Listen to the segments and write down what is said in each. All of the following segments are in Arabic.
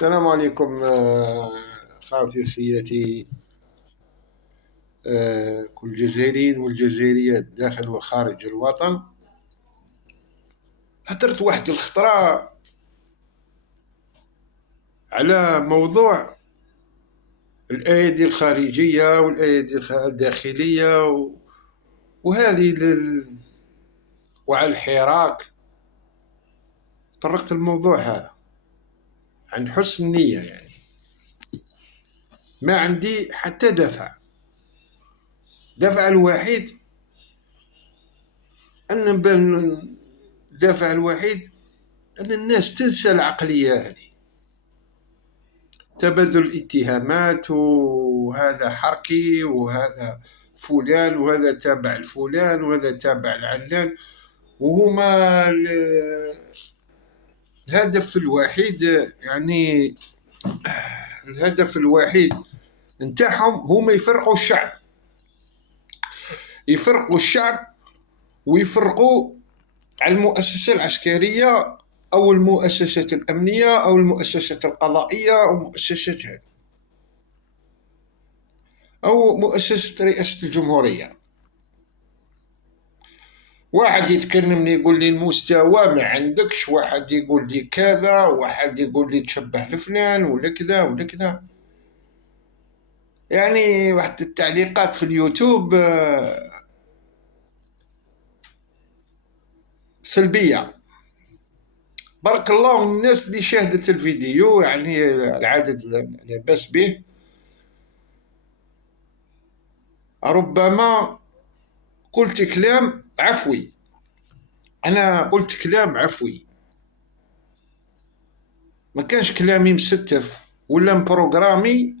السلام عليكم أخواتي أخياتي، كل الجزائريين والجزائريات داخل وخارج الوطن. هدرت واحد الخطرة على موضوع الأيادي الخارجية والأيادي الداخلية وهذه وعلى الحراك. طرقت الموضوع هذا عن حسن النية، يعني ما عندي حتى دافع الوحيد الدافع الوحيد أن الناس تنسى العقلية هذه، تبادل الاتهامات، وهذا حركي وهذا فلان وهذا تابع الفلان وهذا تابع العلان، وهما الهدف الوحيد، يعني الهدف الوحيد نتاعهم هما يفرقوا الشعب ويفرقوا على المؤسسة العسكرية أو المؤسسات الأمنية أو المؤسسات القضائية أو مؤسسات هذه أو مؤسسة رئاسة الجمهورية. واحد يتكلمني يقول لي المستوى ما عندكش، واحد يقول لي كذا، واحد يقول لي تشبه لفلان ولا كذا ولا كذا، يعني واحد التعليقات في اليوتيوب سلبية. بارك الله الناس اللي شاهدت الفيديو، يعني العدد لا بأس به. ربما قلت كلام عفوي، أنا قلت كلام عفوي، ما كانش كلامي مستف ولا مبروغرامي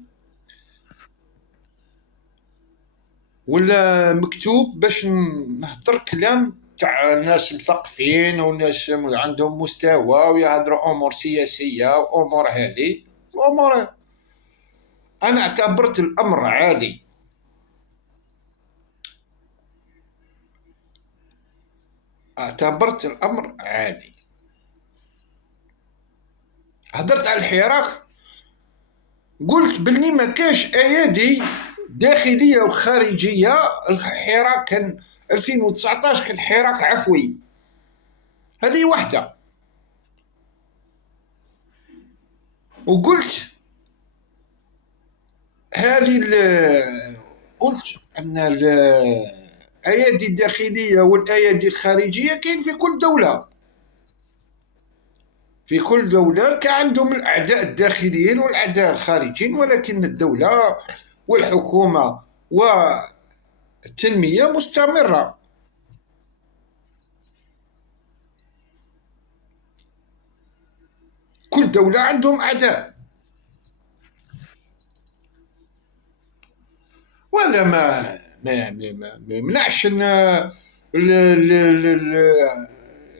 ولا مكتوب باش نهضر كلام تاع ناس مثقفين وناس عندهم مستوى ويهضروا أمور سياسية وأمور هذه الأمور. أنا اعتبرت الأمر عادي، هدرت على الحراك، قلت بلي ما كاش أيادي داخلية وخارجية. الحراك كان 2019 كان حراك عفوي، هذه واحدة. وقلت قلت أن الأيادي الداخلية والأيادي الخارجية كاين في كل دولة، في كل دولة كان عندهم الأعداء الداخليين والأعداء الخارجيين، ولكن الدولة والحكومة والتنمية مستمرة. كل دولة عندهم أعداء، وهذا ما يمنعش ما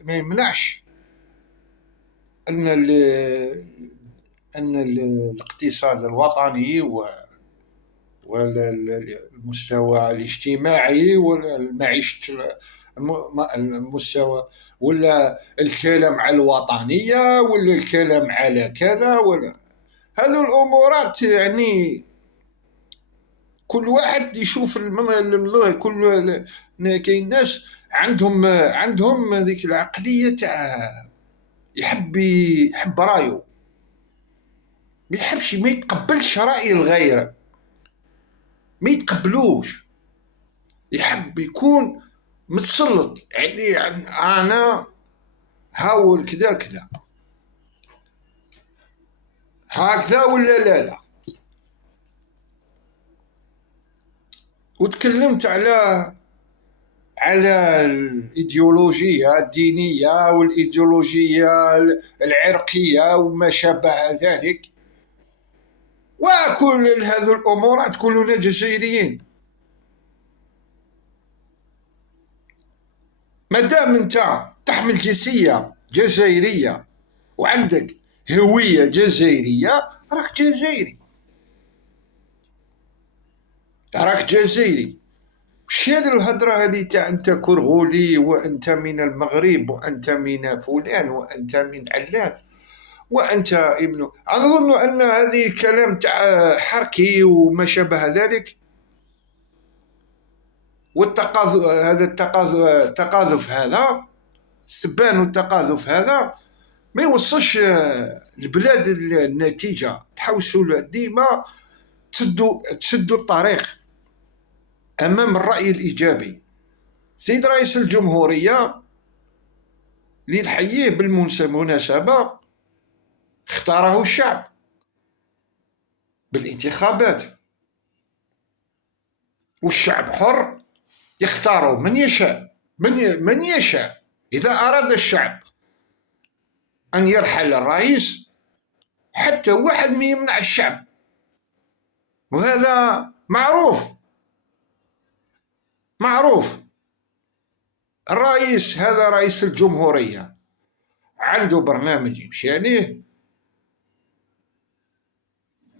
يمنعش أن الاقتصاد الوطني والمستوى الاجتماعي والمعيشة، المستوى ولا الكلام على الوطنية ولا الكلام على كذا ولا هذه الأمورات، يعني كل واحد يشوف كل كاين ناس عندهم ذيك العقلية تاع يحب رايه، ما يتقبلش رأي الغير، ما يتقبلوش، يحب يكون متسلط، يعني أنا هاول كذا كذا هكذا ولا لا. وتكلمت على الإيديولوجية الدينية والإيديولوجية العرقية وما شابه ذلك، وكل هذه الأمورات كلنا جزائريين. مادام أنت تحمل جنسية جزائرية وعندك هوية جزائرية، راك جزائري. وش هذه الهضرة هذه تاع أنت كرغولي وأنت من المغرب وأنت من فلان وأنت من علان؟ وأنت ابن. أظن أن هذه كلام تاع حركي وما شابه ذلك. والتقاذف هذا، التقاذف هذا، السبان والتقاذف هذا ما يوصلش البلاد النتيجة. تحوسوا ديما تسدوا الطريق أمام الرأي الإيجابي. سيد رئيس الجمهورية اللي نحييه بالمناسبة اختاره الشعب بالانتخابات، والشعب حر يختار من يشاء. من يشاء. إذا أراد الشعب أن يرحل الرئيس، حتى واحد ما يمنع الشعب، وهذا معروف. الرئيس هذا رئيس الجمهورية عنده برنامج يمشي عليه،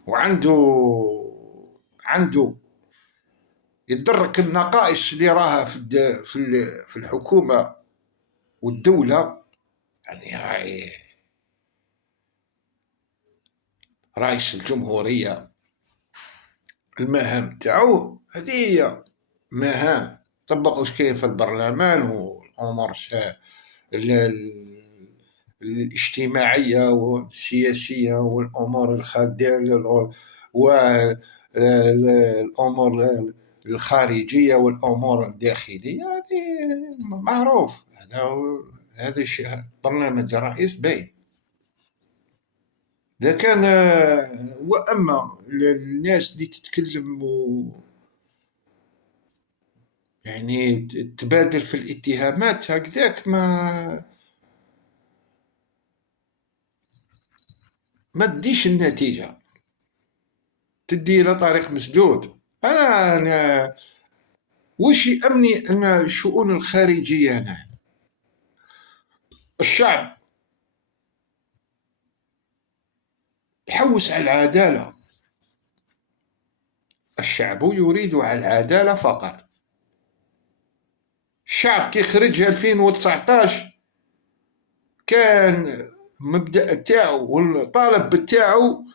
وعنده يدرك النقائص اللي راها في الحكومة والدولة. يعني رئيس الجمهورية المهام تاعو هذه هي مهام طبق واش كاين في البرلمان والأمور الاجتماعية والسياسية والأمور الخارجية والأمور الخارجية والأمور الداخلية. هذه معروف. هذا الشيء برنامج الرئيس باين. إذا كان وأما الناس اللي تتكلم يعني تبادل في الاتهامات هكذاك، ما تديش النتيجة، تدي إلى طريق مسدود. أنا وش يأمني أن الشؤون الخارجية هنا الشعب يحوس على العدالة. الشعب يريد على العدالة فقط. الشعب كي خرج 2019 كان مبدأ تاعو والطالب تاعو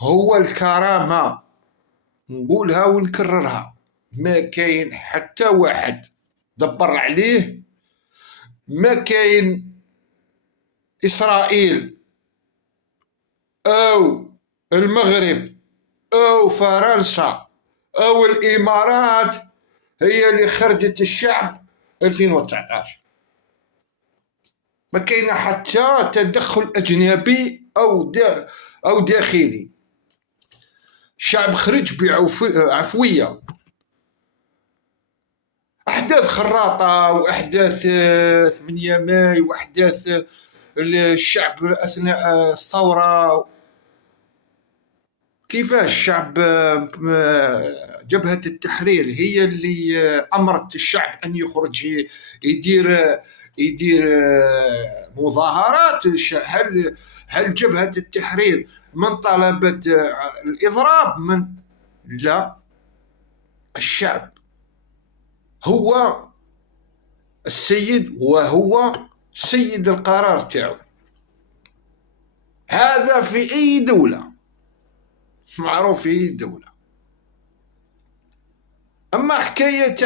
هو الكرامة. نقولها ونكررها، ما كاين حتى واحد دبر عليه، ما كاين إسرائيل أو المغرب أو فرنسا أو الإمارات هي اللي خرجت الشعب 2019. ما كاين حتى تدخل أجنبي أو داخلي. الشعب خرج بعفوية. أحداث خراطة وأحداث 8 ماي وأحداث الشعب أثناء الثورة، كيفاش الشعب جبهة التحرير هي اللي أمرت الشعب أن يخرج يدير مظاهرات. هل جبهة التحرير من طلبت الإضراب؟ لا، الشعب هو السيد وهو سيد القرار تاعو. هذا في أي دولة معروف، في أي دولة. أما حكاية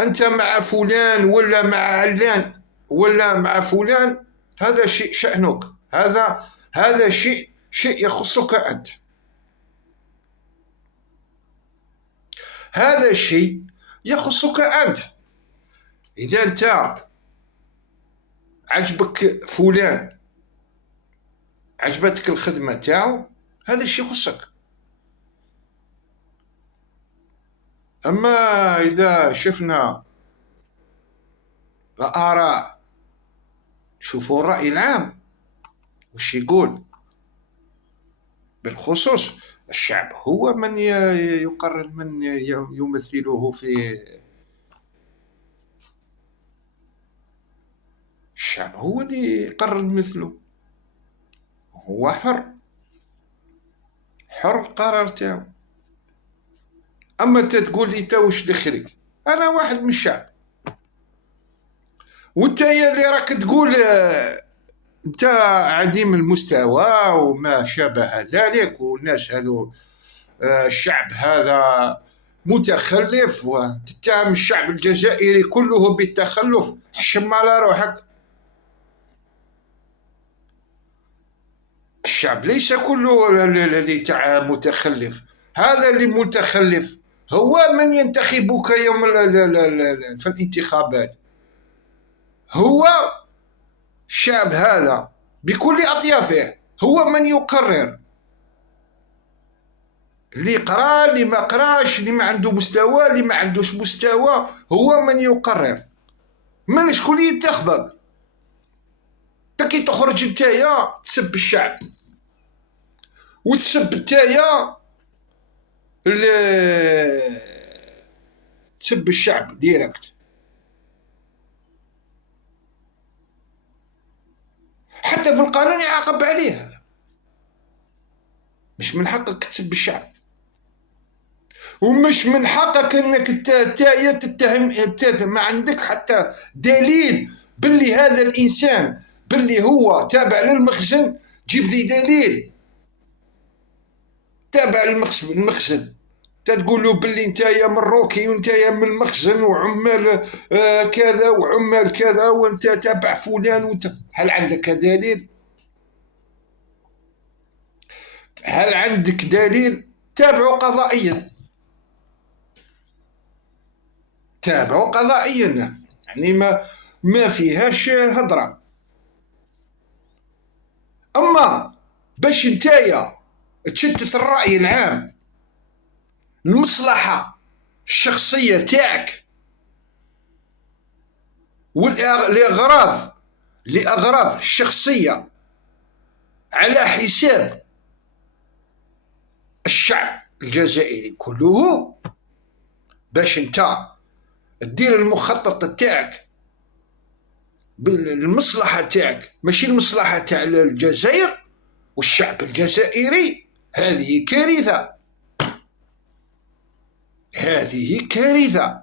أنت مع فلان ولا مع علان ولا مع فلان، هذا شيء شأنك. هذا شيء يخصك أنت. هذا شيء يخصك أنت. إذا أنت عجبك فلان، عجبتك الخدمة تاعو، هذا الشيء يخصك. أما إذا شفنا الآراء، شوفوا الرأي العام وش يقول بالخصوص. الشعب هو من يقرر من يمثله الشعب هو اللي يقرر مثله. هو حر القرار تاعو. أما أنت تقول لي أنت واش دخلك؟ أنا واحد من الشعب، وأنت اللي راك تقول انت عديم المستوى وما شابه ذلك، والناس هذو الشعب هذا متخلف، وتتهم الشعب الجزائري كله بالتخلف. حشم على روحك. الشعب ليس كله الذي تاع متخلف. هذا اللي متخلف هو من ينتخبك يوم في الانتخابات. هو الشعب هذا بكل أطيافه هو من يقرر. اللي قرا، اللي ما قراش، اللي ما عنده مستوى، اللي ما عندوش مستوى، هو من يقرر. من شكون اللي ينتخبك؟ انت كي تخرج نتايا تسب الشعب، وتسب نتايا تسب الشعب ديريكت. حتى في القانون يعاقب عليه. هذا مش من حقك تسب الشعب، ومش من حقك انك تتهم ما عندك حتى دليل باللي هذا الانسان باللي هو تابع للمخزن. جيب لي دليل تابع المخزن. تقول له باللي نتايا مروكي ونتايا من المخزن وعمال كذا وعمال كذا وانت تابع فلان وانت. هل عندك دليل؟ هل عندك دليل؟ تابعه قضائيا. تابعه قضائيا، يعني ما فيهاش هضره. اما باش نتايا تشتت الراي العام، المصلحه الشخصيه تاعك، لأغراض الشخصيه على حساب الشعب الجزائري كله، باش انت دير المخطط تاعك بالمصلحه تاعك ماشي المصلحه تاع الجزائر والشعب الجزائري، هذه كارثه. هذه كارثه.